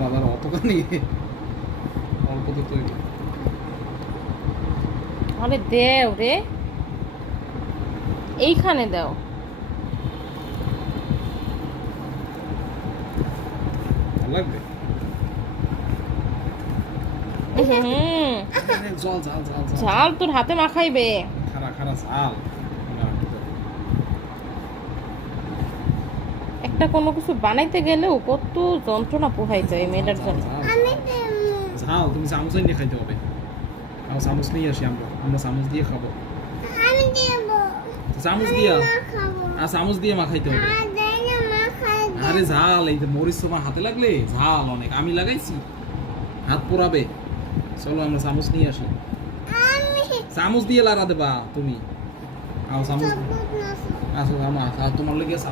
দাদা অতখানি অল্প তো তৈরি। আরে দেও রে, এইখানে দাও। ভালো লাগবে। জল ঝাল ঝাল ঝাল তোর হাতে মাখাইবে। খারা খারা ঝাল। একটা কোনো কিছু বানাইতে গেলেও কত যন্ত্রণা পোহাইতে এই মেয়েটার জন্য। ঝাল তুমি চামচ নিয়ে খাইতে হবে। আর চামচ নিয়ে আসি আমরা চামচ দিয়ে খাবো। চামচ দিয়া আর চামচ দিয়ে মাখাইতে হবে। আরে ঝাল, এই যে মরিচ তোমার হাতে লাগলে ঝাল অনেক, আমি লাগাইছি, হাত পোড়াবে। চলো আমরা চামচ নিয়ে আসি। চামচ দিয়ে লাড়া দেবা তুমি। চামচ, আচ্ছা তোমার লেগে চামচ।